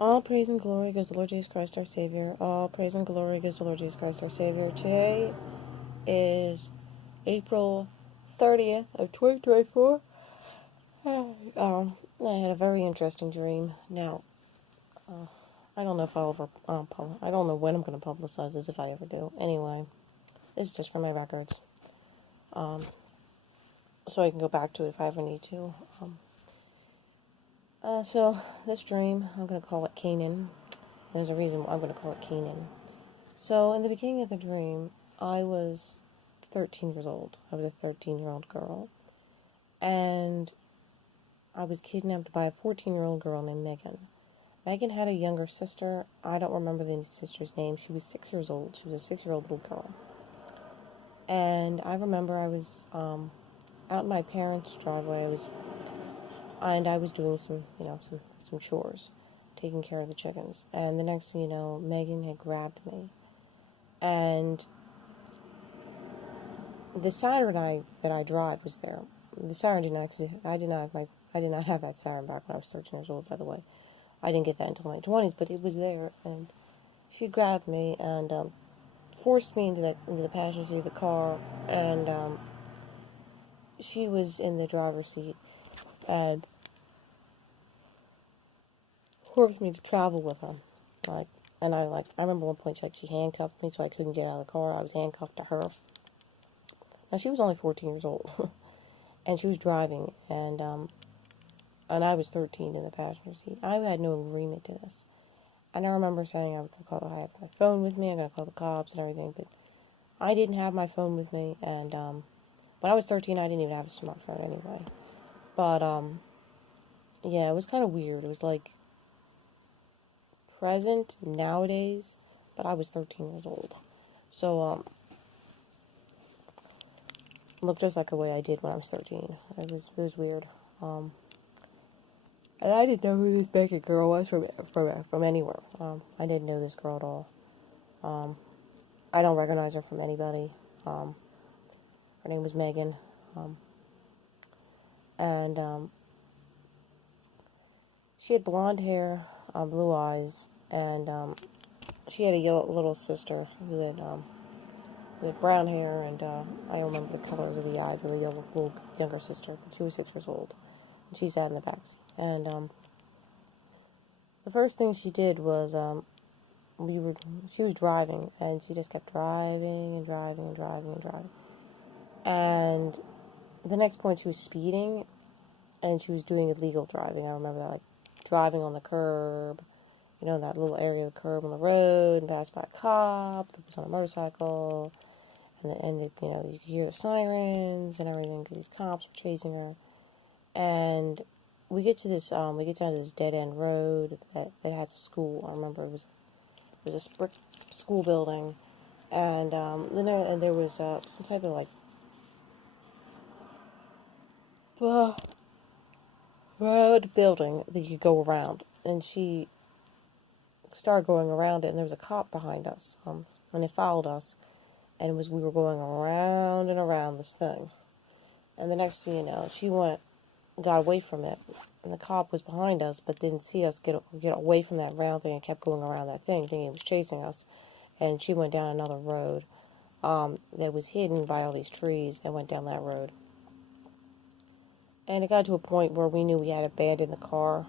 All praise and glory goes to the Lord Jesus Christ, our Savior. All praise and glory goes to the Lord Jesus Christ, our Savior. Today is April 30th of 2024. I had a very interesting dream. Now, I don't know if I'll ever, I don't know when I'm going to publicize this, if I ever do. Anyway, this is just for my records. So I can go back to it if I ever need to. So this dream, I'm going to call it Canaan. There's a reason why I'm going to call it Canaan. So in the beginning of the dream, I was 13 years old. I was a 13-year-old girl. And I was kidnapped by a 14-year-old girl named Megan. Megan had a younger sister. I don't remember the sister's name. She was 6 years old. She was a 6-year-old little girl. And I remember I was out in my parents' driveway. I was doing some chores, taking care of the chickens. And the next thing you know, Megan had grabbed me. And the siren that I drive was there. The siren I did not have that siren back when I was 13 years old, by the way. I didn't get that until my 20s, but it was there, and she grabbed me and forced me into the passenger seat of the car, and she was in the driver's seat, and forced me to travel with her. I remember one point she handcuffed me so I couldn't get out of the car. I was handcuffed to her. Now, she was only 14 years old, and she was driving, and I was 13 in the passenger seat. I had no agreement to this. And I remember saying I have my phone with me, I'm going to call the cops and everything, but I didn't have my phone with me, and when I was 13, I didn't even have a smartphone anyway. But, yeah, it was kind of weird. It was like present nowadays, but I was 13 years old. So, looked just like the way I did when I was 13. It was weird. And I didn't know who this Beckett girl was from anywhere. I didn't know this girl at all. I don't recognize her from anybody. Her name was Megan. And she had blonde hair, blue eyes, and she had a little sister who had brown hair, and I don't remember the colors of the eyes of the little younger sister, but she was 6 years old. And she sat in the backseat. And the first thing she did was she was driving, and she just kept driving and driving and driving and driving. And the next point, she was speeding, and she was doing illegal driving. I remember that, like driving on the curb, that little area of the curb on the road, and passed by a cop that was on a motorcycle, and you could hear the sirens and everything because these cops were chasing her. And we get down to this dead end road that has a school. I remember it was a brick school building, and then there was some type of road building that you could go around, and she started going around it, and there was a cop behind us, and it followed us, and we were going around and around this thing, and the next thing you know, she got away from it, and the cop was behind us, but didn't see us get away from that round thing and kept going around that thing, thinking it was chasing us, and she went down another road that was hidden by all these trees, and went down that road. And it got to a point where we knew we had abandoned the car.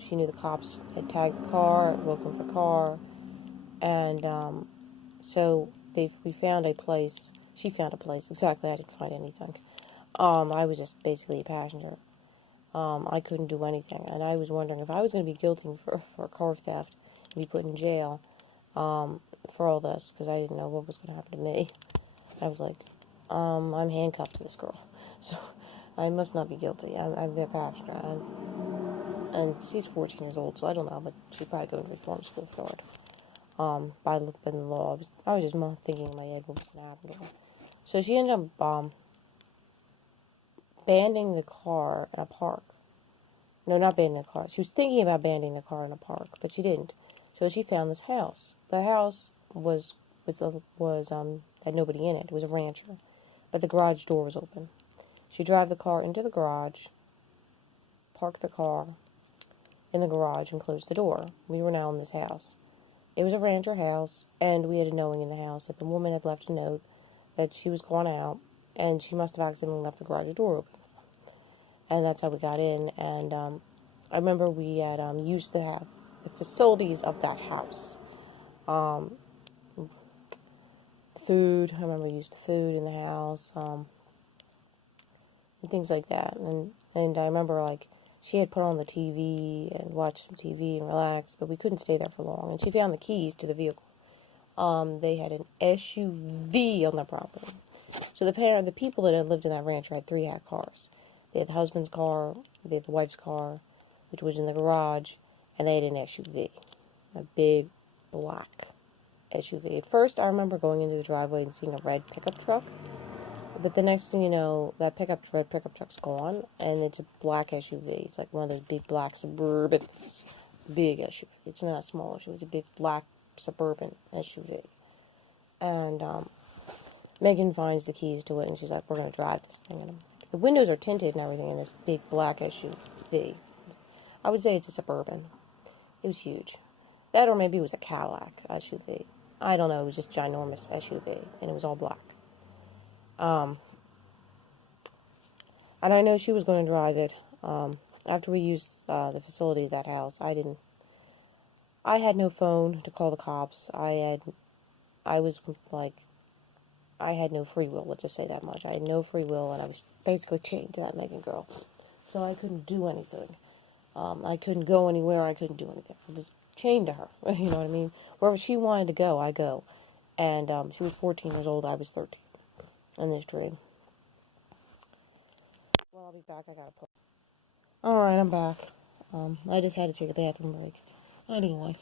She knew the cops had tagged the car, looking for the car, and so we found a place. She found a place. Exactly, I didn't find anything. I was just basically a passenger. I couldn't do anything, and I was wondering if I was going to be guilty for car theft and be put in jail for all this, because I didn't know what was going to happen to me. I was like, I'm handcuffed to this girl, so I must not be guilty. I'm the passenger, and she's 14 years old, so I don't know, but she'd probably go to reform school for it. By the law, I was just thinking in my head what was going to happen to her. So she ended up abandoning the car in a park. No, not abandoning the car. She was thinking about abandoning the car in a park, but she didn't. So she found this house. The house had nobody in it. It was a rancher, but the garage door was open. She drove the car into the garage, parked the car, in the garage and closed the door. We were now in this house. It was a rancher house, and we had a knowing in the house that the woman had left a note that she was going out, and she must have accidentally left the garage door open. And that's how we got in. And I remember we had used the facilities of that house. Food, I remember we used the food in the house, and things like that. And I remember, like, she had put on the TV and watched some TV and relaxed, but we couldn't stay there for long. And she found the keys to the vehicle. They had an SUV on the property. So the people that had lived in that ranch had three cars. They had the husband's car, they had the wife's car, which was in the garage, and they had an SUV, a big black SUV. At first, I remember going into the driveway and seeing a red pickup truck, but the next thing you know, that red pickup truck's gone, and it's a black SUV. It's like one of those big black Suburbans, big SUV. It's not a small SUV, it's a big black Suburban SUV. And Megan finds the keys to it, and she's like, we're going to drive this thing. And the windows are tinted and everything in this big black SUV. I would say it's a Suburban. It was huge. That, or maybe it was a Cadillac SUV. I don't know. It was just ginormous SUV, and it was all black. And I know she was going to drive it. After we used the facility of that house, I had no phone to call the cops. I had no free will, let's just say that much. I had no free will, and I was basically chained to that Megan girl. So I couldn't do anything. I couldn't go anywhere. I couldn't do anything. I was chained to her. You know what I mean? Wherever she wanted to go, I go. And she was 14 years old. I was 13 in this dream. Well, I'll be back. I gotta put. All right, I'm back. I just had to take a bathroom break. Anyway.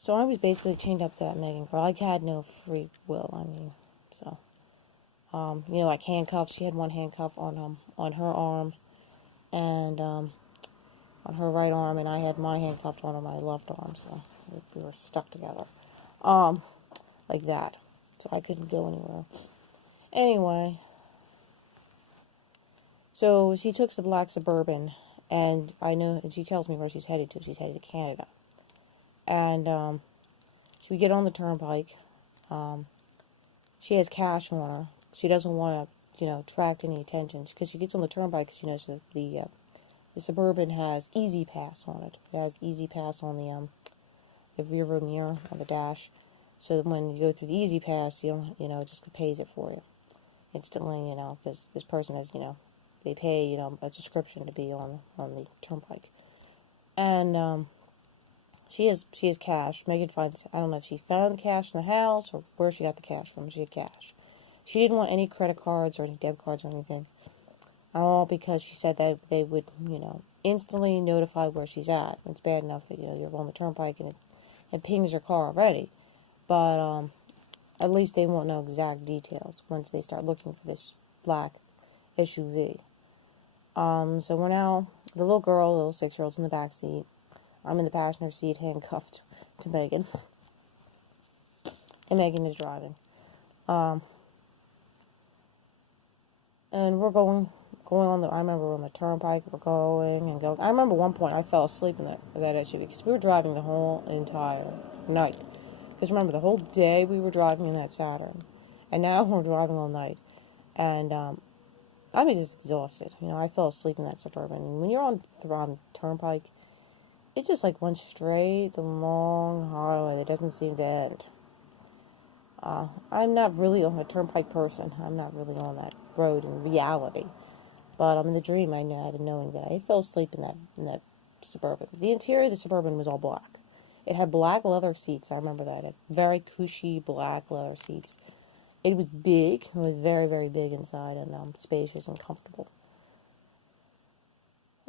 So I was basically chained up to that Megan girl. I had no free will, so. Like handcuffs. She had one handcuff on her arm, and, on her right arm, and I had my handcuffed on my left arm, so we were stuck together. Like that. So I couldn't go anywhere. Anyway. So she took the black Suburban, and she tells me where she's headed to. She's headed to Canada. And, so we get on the turnpike. She has cash on her. She doesn't want to, attract any attention. Because she gets on the turnpike, she knows that the Suburban has Easy Pass on it. It has Easy Pass on the rear view mirror on the dash. So that when you go through the Easy Pass, it just pays it for you instantly, because this person has, they pay, a subscription to be on the turnpike. And, she has cash. Megan finds, I don't know if she found the cash in the house or where she got the cash from. She had cash. She didn't want any credit cards or any debit cards or anything. All because she said that they would, instantly notify where she's at. It's bad enough that, you're on the turnpike and it pings your car already. But, at least they won't know exact details once they start looking for this black SUV. So we're now, the little 6-year-old's in the back seat. I'm in the passenger seat, handcuffed to Megan. And Megan is driving. And we're going on I remember we're on the turnpike, we're going and going. I remember one point I fell asleep in that SUV because we were driving the whole entire night. Because remember, the whole day we were driving in that Saturn. And now we're driving all night. And, I'm just exhausted. I fell asleep in that Suburban. And when you're on turnpike, it's just like one straight, long highway that doesn't seem to end. I'm not really a turnpike person. I'm not really on that road in reality. But in the dream, I had a knowing that I fell asleep in that Suburban. The interior of the Suburban was all black. It had black leather seats. I remember that. It had very cushy black leather seats. It was big. It was very, very big inside and spacious and comfortable.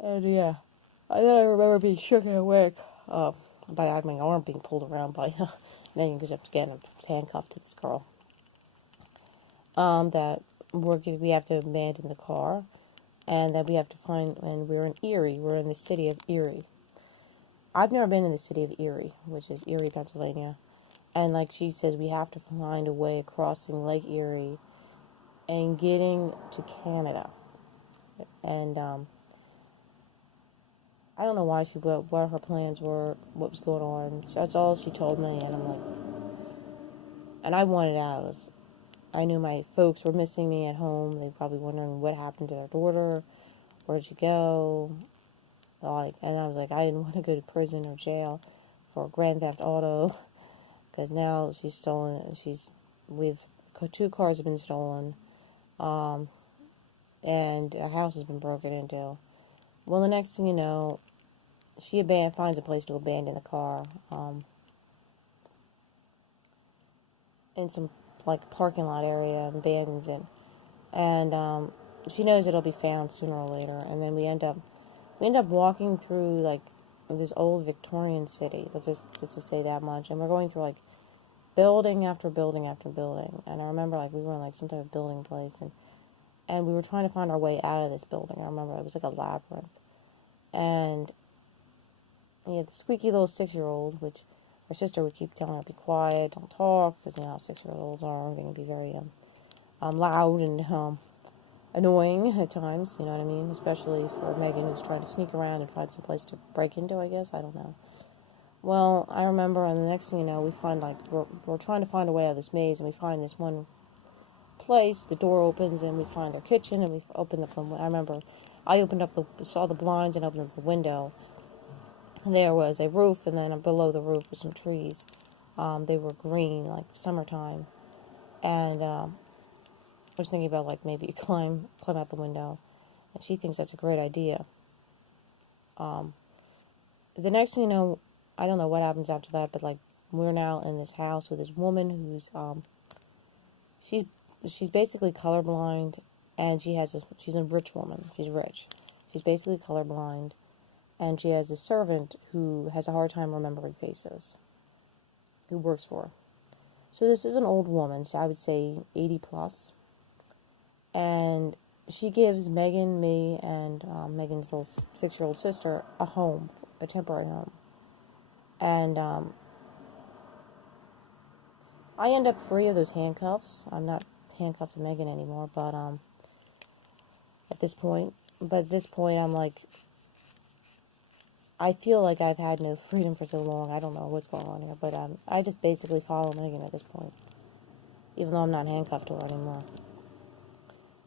And yeah. I remember being shook and awake by my arm being pulled around by Megan because I'm handcuffed to this girl. That we have to abandon the car, and that we have to find. And we're in Erie. We're in the city of Erie. I've never been in the city of Erie, which is Erie, Pennsylvania. And like she says, we have to find a way of crossing Lake Erie and getting to Canada. And I don't know why what her plans were, what was going on. That's all she told me, and I'm like, and I wanted out. I knew my folks were missing me at home. They were probably wondering what happened to their daughter. Where'd you go? Like, and I was like, I didn't want to go to prison or jail for grand theft auto because now she's stolen. We've 2 cars have been stolen, and a house has been broken into. Well, the next thing you know, she finds a place to abandon the car in some like parking lot area, and abandons it, and she knows it'll be found sooner or later. And then we end up walking through like this old Victorian city. Let's just say that much. And we're going through like building after building after building. And I remember like we were in like some type of building place, and we were trying to find our way out of this building. I remember it was like a labyrinth, and we had the squeaky little 6-year-old, which her sister would keep telling her, "Be quiet, don't talk," because you know how 6-year-olds are going to be very loud and annoying at times. You know what I mean? Especially for Megan, who's trying to sneak around and find some place to break into. I guess I don't know. Well, I remember, and the next thing you know, we find like we're trying to find a way out of this maze, and we find this one place. The door opens, and we find their kitchen, and we open up the. I remember, I saw the blinds and opened up the window. There was a roof, and then below the roof were some trees. They were green, like summertime. And I was thinking about like maybe climb out the window. And she thinks that's a great idea. The next thing you know, I don't know what happens after that, but like we're now in this house with this woman who's she's basically colorblind, and she's a rich woman. She's rich. She's basically colorblind. And she has a servant who has a hard time remembering faces, who works for her. So this is an old woman, so I would say 80 plus. And she gives Megan, me, and Megan's little 6-year-old sister a home, a temporary home. And I end up free of those handcuffs. I'm not handcuffed to Megan anymore, but at this point, I'm like, I feel like I've had no freedom for so long. I don't know what's going on here, but I just basically follow Megan at this point, even though I'm not handcuffed to her anymore.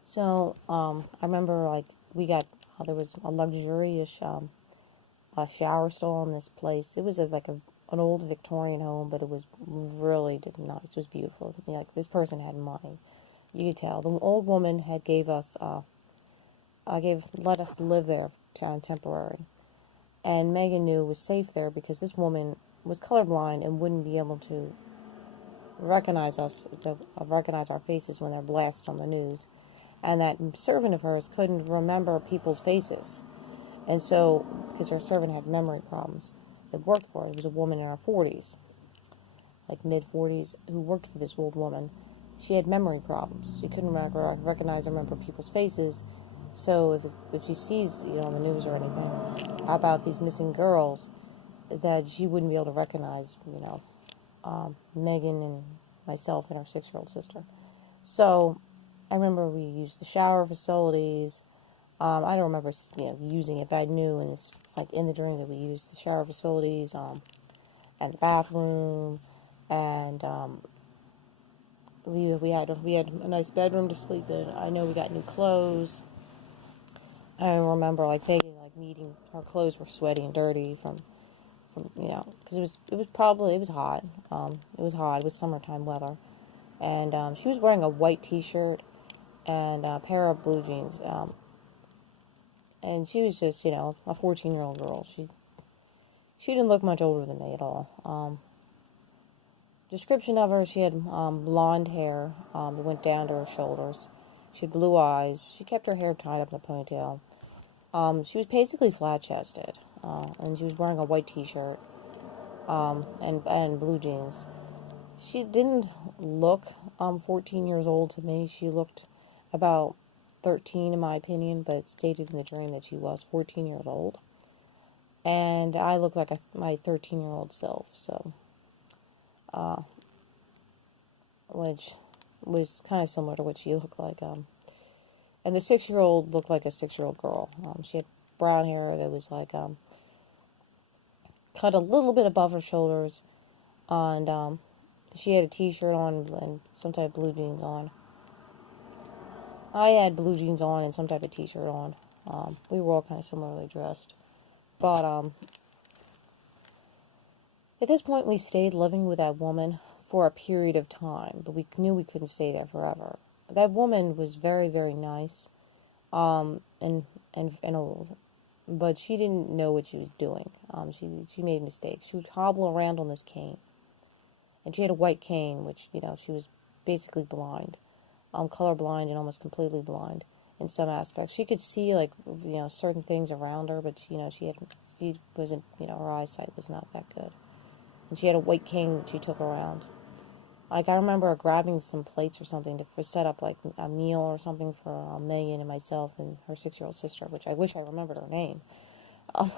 So I remember like there was a luxurious a shower stall in this place. It was an old Victorian home, but it was really nice. It was beautiful. Like this person had money, you could tell. The old woman had let us live there temporary. And Megan knew it was safe there because this woman was colorblind and wouldn't be able to recognize our faces when they're blasted on the news. And that servant of hers couldn't remember people's faces. And so, because her servant had memory problems, that worked for her. It was a woman in her 40s, like mid-40s, who worked for this old woman. She had memory problems. She couldn't recognize or remember people's faces. So if she sees, on the news or anything about these missing girls, that she wouldn't be able to recognize, Megan and myself and our 6-year-old sister. So I remember we used the shower facilities. I don't remember, using it, but I knew in the dream that we used the shower facilities, and the bathroom, and we had a nice bedroom to sleep in. I know we got new clothes. I remember Megan needing her clothes were sweaty and dirty from because it was hot. It was hot. It was summertime weather, and she was wearing a white T-shirt and a pair of blue jeans. And she was just, a 14-year-old girl. She didn't look much older than me at all. Description of her: she had blonde hair that went down to her shoulders. She had blue eyes. She kept her hair tied up in a ponytail. She was basically flat-chested, and she was wearing a white T-shirt and blue jeans. She didn't look 14 years old to me. She looked about 13 in my opinion, but it stated in the dream that she was 14 years old. And I looked like my 13-year-old self, so, which was kind of similar to what she looked like. And the 6-year-old looked like a 6-year-old girl. She had brown hair that was cut a little bit above her shoulders, and she had a t-shirt on and some type of blue jeans on. I had blue jeans on and some type of t-shirt on. We were all kind of similarly dressed. But at this point, we stayed living with that woman for a period of time, but we knew we couldn't stay there forever. That woman was very, very nice, and old, but she didn't know what she was doing. She made mistakes. She would hobble around on this cane, and she had a white cane, which she was basically blind, colorblind and almost completely blind in some aspects. She could see certain things around her, but she wasn't her eyesight was not that good. And she had a white cane that she took around. Like, I remember her grabbing some plates or something to set up, like, a meal or something for Megan and myself and her 6-year-old sister, which I wish I remembered her name. But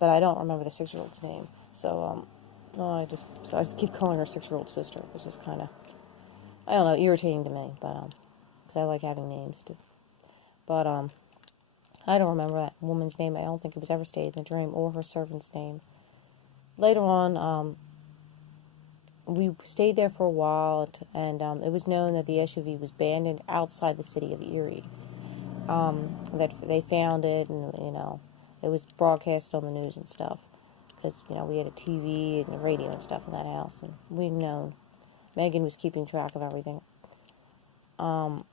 I don't remember the 6-year-old's name. So, I just keep calling her 6-year-old sister, which is kind of, I don't know, irritating to me, but, because I like having names, too. But, I don't remember that woman's name. I don't think it was ever stated in the dream, or her servant's name. Later on, we stayed there for a while, and it was known that the SUV was abandoned outside the city of Erie. That they found it, and it was broadcast on the news and stuff, because we had a TV and a radio and stuff in that house, and we'd known. Megan was keeping track of everything, and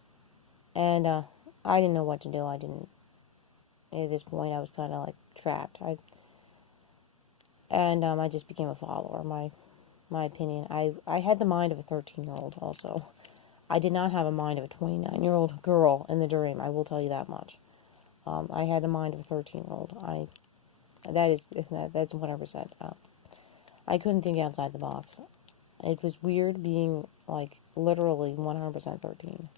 I didn't know what to do. At this point, I was kind of like trapped. I just became a follower. My opinion. I had the mind of a 13-year-old also. I did not have a mind of a 29-year-old girl in the dream, I will tell you that much. I had the mind of a 13-year-old. That's 100%. I couldn't think outside the box. It was weird being, like, literally 100% 13.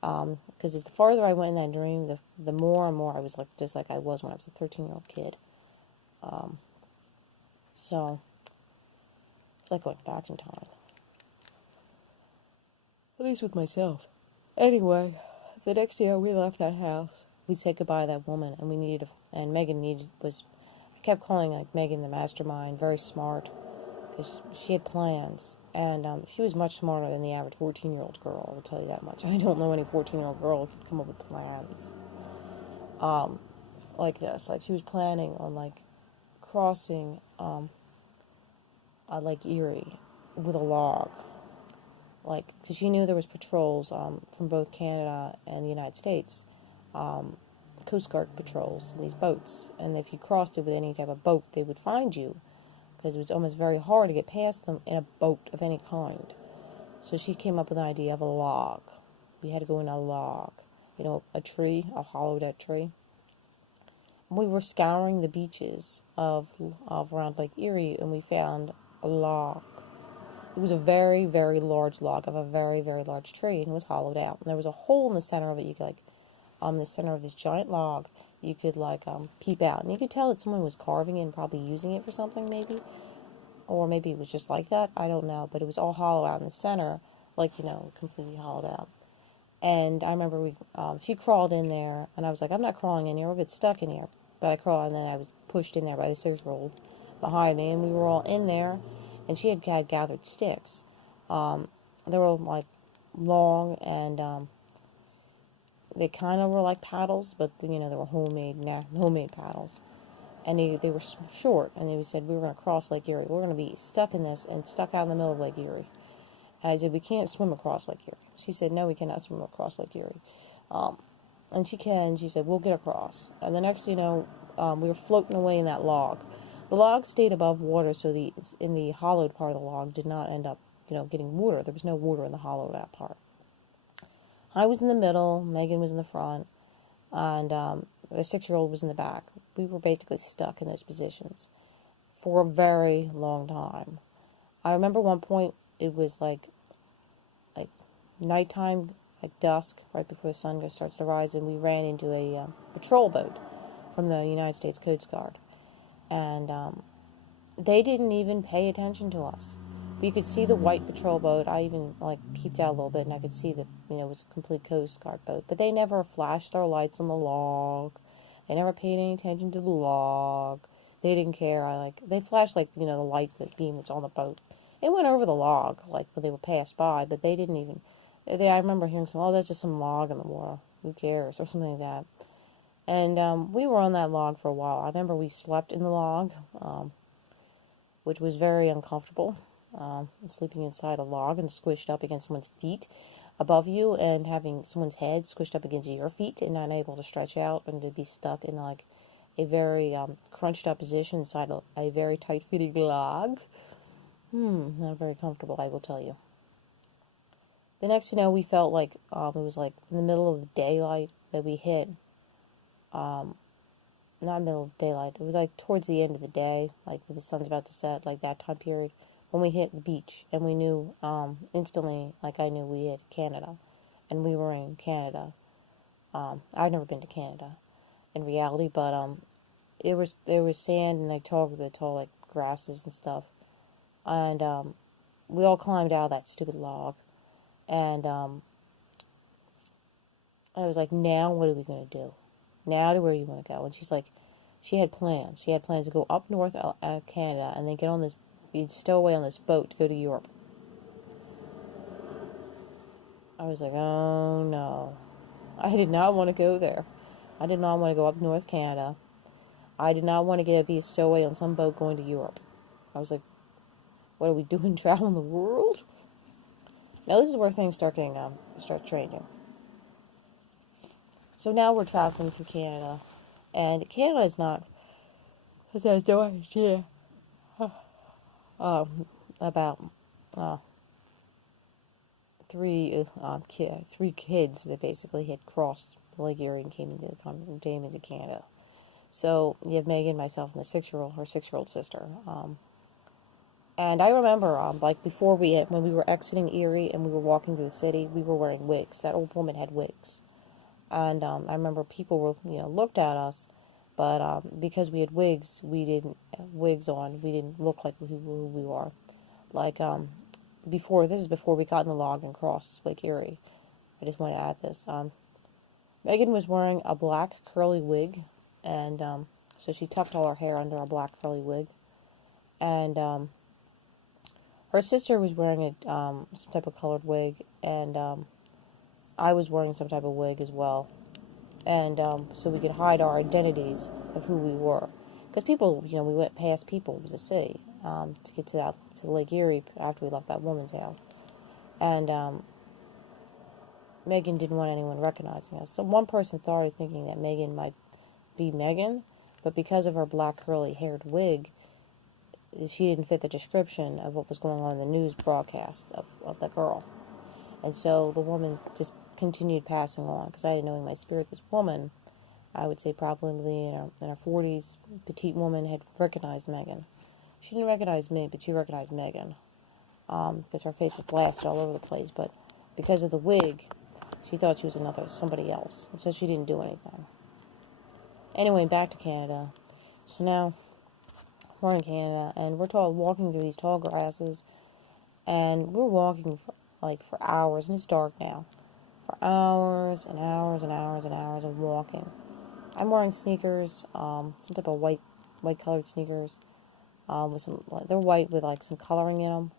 Because the farther I went in that dream, the more and more I was just like I was when I was a 13-year-old kid. So, it's like going back in time. At least with myself. Anyway, the next year we left that house. We said goodbye to that woman, and Megan I kept calling Megan the mastermind, very smart, because she had plans. And she was much smarter than the average 14-year-old girl, I will tell you that much. I don't know any 14-year-old girl who could come up with plans like this. Like, she was planning on, crossing Lake Erie with a log. Because she knew there was patrols from both Canada and the United States, Coast Guard patrols in these boats. And if you crossed it with any type of boat, they would find you, because it was almost very hard to get past them in a boat of any kind. So she came up with an idea of a log. We had to go in a log. A tree, a hollowed-out tree. We were scouring the beaches of around Lake Erie, and we found a log. It was a very, very large log of a very, very large tree, and it was hollowed out. And there was a hole in the center of it. You could, on the center of this giant log, you could, peep out. And you could tell that someone was carving it and probably using it for something, maybe. Or maybe it was just like that. I don't know. But it was all hollow out in the center, completely hollowed out. And I remember she crawled in there, and I was like, I'm not crawling in here. We'll get stuck in here. But I crawled, and then I was pushed in there by the 6-year-old behind me, and we were all in there, and she had gathered sticks. They were, long, and they kind of were like paddles, but, they were homemade paddles. And they were short, and they said, we were going to cross Lake Erie. We're going to be stuck in this and stuck out in the middle of Lake Erie. And I said, we can't swim across Lake Erie. She said, no, we cannot swim across Lake Erie. And she can. She said, we'll get across. And the next, we were floating away in that log. The log stayed above water, so in the hollowed part of the log did not end up, getting water. There was no water in the hollowed out part. I was in the middle. Megan was in the front. And the 6-year-old was in the back. We were basically stuck in those positions for a very long time. I remember one point, it was like nighttime, dusk, right before the sun starts to rise, and we ran into a patrol boat from the United States Coast Guard. And they didn't even pay attention to us. We could see the white patrol boat. I even, peeped out a little bit, and I could see that, it was a complete Coast Guard boat. But they never flashed their lights on the log. They never paid any attention to the log. They didn't care. They flashed like, the light, the beam that's on the boat. It went over the log, like when they would pass by, but they didn't even. I remember hearing some, oh, that's just some log in the water. Who cares? Or something like that. And we were on that log for a while. I remember we slept in the log, which was very uncomfortable. Sleeping inside a log and squished up against someone's feet above you, and having someone's head squished up against your feet and not able to stretch out, and to be stuck in like a very crunched up position inside a very tight fitting log. Not very comfortable, I will tell you. The next thing you know, we felt like it was like in the middle of the daylight that we hit. Not middle of daylight. It was like towards the end of the day, like when the sun's about to set, like that time period, when we hit the beach, and we knew instantly, like I knew we hit Canada, and we were in Canada. I'd never been to Canada in reality, but there was sand and like tall like grasses and stuff, and we all climbed out of that stupid log, and I was like, now what are we gonna do? Now to where you want to go? And she's like, she had plans. She had plans to go up north out of Canada and then get on this, be stow away on this boat to go to Europe. I was like, oh no. I did not want to go there. I did not want to go up north Canada. I did not want to be a stowaway on some boat going to Europe. I was like, what are we doing, traveling the world? Now this is where things start changing. So now we're traveling through Canada, and Canada is not, because I has no idea about three kids that basically had crossed Lake Erie and came into Canada. So you have Megan, myself, and her 6-year-old sister. And I remember, like before when we were exiting Erie and we were walking through the city, we were wearing wigs. That old woman had wigs, and I remember people were, looked at us, but because we had wigs, we didn't look like who we were. Like this is before we got in the log and crossed Lake Erie. I just want to add this. Megan was wearing a black curly wig, and so she tucked all her hair under a black curly wig, and her sister was wearing some type of colored wig, and I was wearing some type of wig as well, and so we could hide our identities of who we were, because people, we went past people. It was a city to get to Lake Erie after we left that woman's house, and Megan didn't want anyone recognizing us. So one person started thinking that Megan might be Megan, but because of her black curly-haired wig, she didn't fit the description of what was going on in the news broadcast of the girl. And so the woman just continued passing on, because I didn't know in my spirit this woman, I would say probably in her 40s, petite woman, had recognized Megan. She didn't recognize me, but she recognized Megan, because her face was blasted all over the place. But because of the wig, she thought she was somebody else, and so she didn't do anything. Anyway, back to Canada. So now we're in Canada, and we're walking through these tall grasses, and we're walking for hours, and it's dark now. For hours and hours and hours and hours of walking. I'm wearing sneakers, some type of white colored sneakers, with some, they're white with some coloring in them,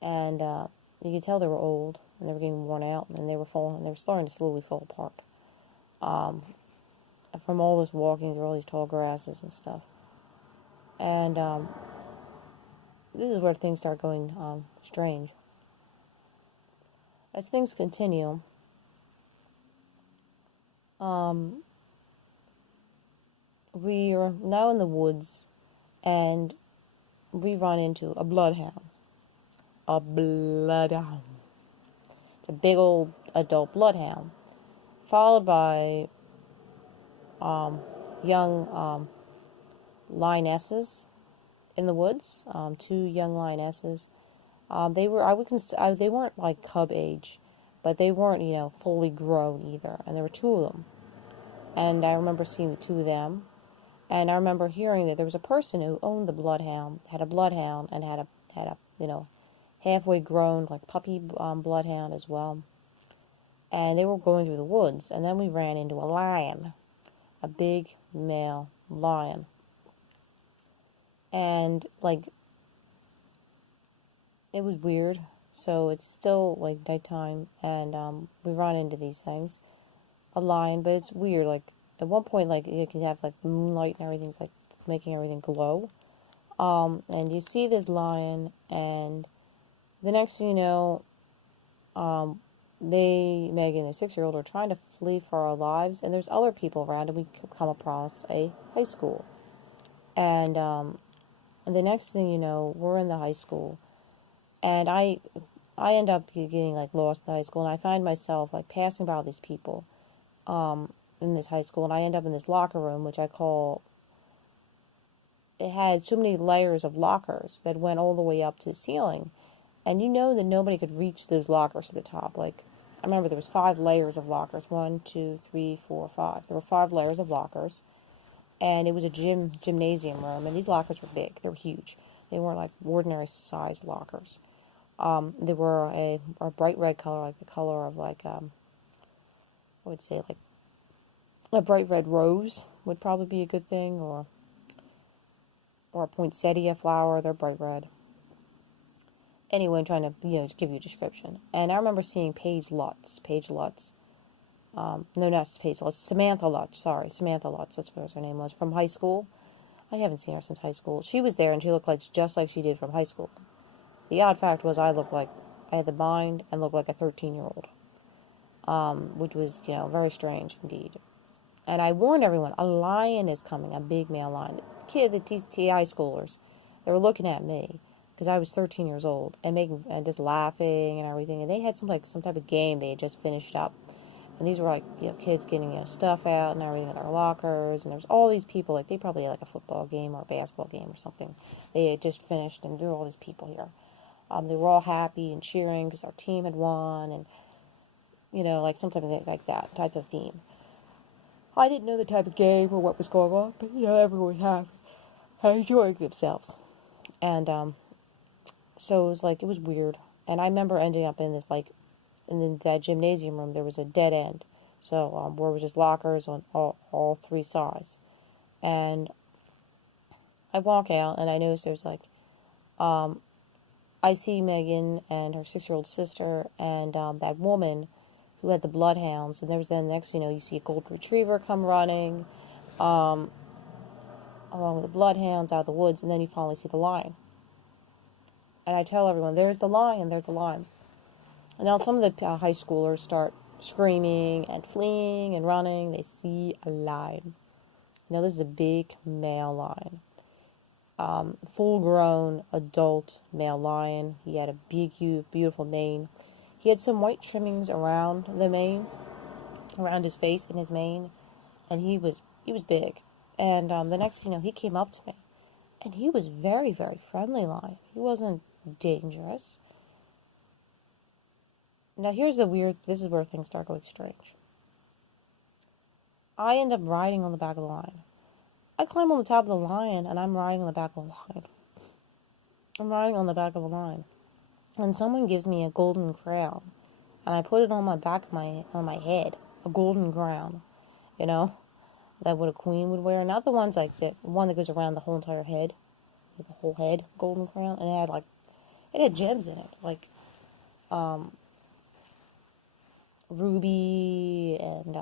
and you could tell they were old, and they were getting worn out, and they were starting to slowly fall apart. From all this walking through all these tall grasses and stuff. And this is where things start going strange. As things continue, we are now in the woods, and we run into a bloodhound. A bloodhound. It's a big old adult bloodhound, followed by young lionesses in the woods. 2 young lionesses. They weren't like cub age, but they weren't, fully grown either. And there were 2 of them. And I remember seeing the 2 of them. And I remember hearing that there was a person who owned the bloodhound, had a bloodhound, and had a halfway grown, like puppy bloodhound as well. And they were going through the woods. And then we ran into a lion. A big male lion. And, like, it was weird. So it's still, like, nighttime, and we run into these things. A lion, but it's weird. Like, at one point, like, you can have, like, the moonlight and everything's, like, making everything glow. And you see this lion, and the next thing you know, Megan, the 6-year-old, are trying to flee for our lives, and there's other people around, and we come across a high school. And the next thing you know, we're in the high school, and I end up getting, like, lost in high school, and I find myself, like, passing by all these people in this high school, and I end up in this locker room, which I call, it had so many layers of lockers that went all the way up to the ceiling, and you know that nobody could reach those lockers to the top. Like, I remember there was 5 layers of lockers. 1, 2, 3, 4, 5. There were 5 layers of lockers, and it was a gymnasium room, and these lockers were big. They were huge. They weren't like ordinary sized lockers. They were a bright red color, like the color of, like, I would say, like, a bright red rose would probably be a good thing, or a poinsettia flower. They're bright red. Anyway, I'm trying to, give you a description. And I remember seeing Paige Lutz. No, not Paige Lutz. Samantha Lutz. Sorry, Samantha Lutz. That's what her name was, from high school. I haven't seen her since high school. She was there, and she looked like just like she did from high school. The odd fact was I had the mind and looked like a 13-year-old, which was, very strange indeed. And I warned everyone, a lion is coming, a big male lion. The TI schoolers, they were looking at me because I was 13 years old and just laughing and everything. And they had some type of game they had just finished up. And these were, like, kids getting, stuff out and everything in their lockers. And there was all these people, like, they probably had, like, a football game or a basketball game or something. They had just finished, and there were all these people here. They were all happy and cheering because our team had won, and, like, something like that type of theme. I didn't know the type of game or what was going on, but, everyone was happy and enjoying themselves. And so it was weird. And I remember ending up in this, like, in that gymnasium room, there was a dead end. So where it was just lockers on all 3 sides. And I walk out, and I notice there's, like, I see Megan and her 6-year-old sister and that woman who had the bloodhounds. And there was then next, you see a golden retriever come running along with the bloodhounds out of the woods. And then you finally see the lion. And I tell everyone, there's the lion, there's the lion. And now some of the high schoolers start screaming and fleeing and running. They see a lion. Now this is a big male lion. Full-grown adult male lion. He had a big, huge, beautiful mane. He had some white trimmings around the mane, around his face and his mane, and he was big. And the next, he came up to me, and he was very, very friendly lion. He wasn't dangerous. Now this is where things start going strange. I end up riding on the back of the lion. I climb on the top of the lion, and I'm riding on the back of the lion. I'm riding on the back of a lion. And someone gives me a golden crown, and I put it on my back of on my head. A golden crown, that what a queen would wear. Not the ones like that one that goes around the whole entire head, like the whole head golden crown. And it had gems in it, like ruby and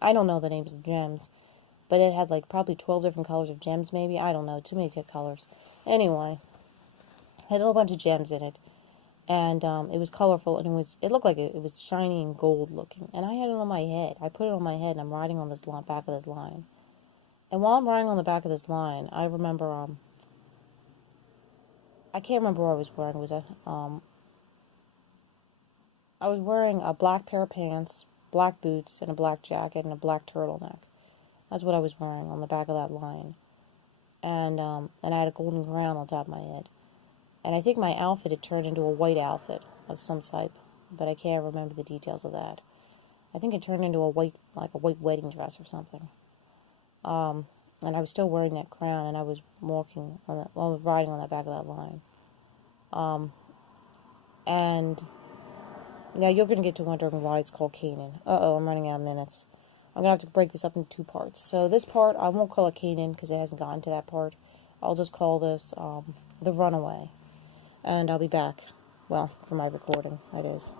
I don't know the names of the gems, but it had, like, probably 12 different colors of gems, maybe. I don't know, too many colors. Anyway, it had a whole bunch of gems in it, and it was colorful, and it looked like it was shiny and gold looking, and I had it on my head. I put it on my head, and I'm riding on this back of this lion. And while I'm riding on the back of this lion, I remember, I can't remember what I was wearing. I was wearing a black pair of pants, black boots, and a black jacket, and a black turtleneck. That's what I was wearing on the back of that lion. And I had a golden crown on top of my head. And I think my outfit had turned into a white outfit of some type, but I can't remember the details of that. I think it turned into a white wedding dress or something. And I was still wearing that crown, and I was I was riding on the back of that lion. And now you're going to get to wondering why it's called Canaan. I'm running out of minutes. I'm going to have to break this up into 2 parts. So this part, I won't call it Kanan because it hasn't gotten to that part. I'll just call this The Runaway. And I'll be back. Well, for my recording, that is.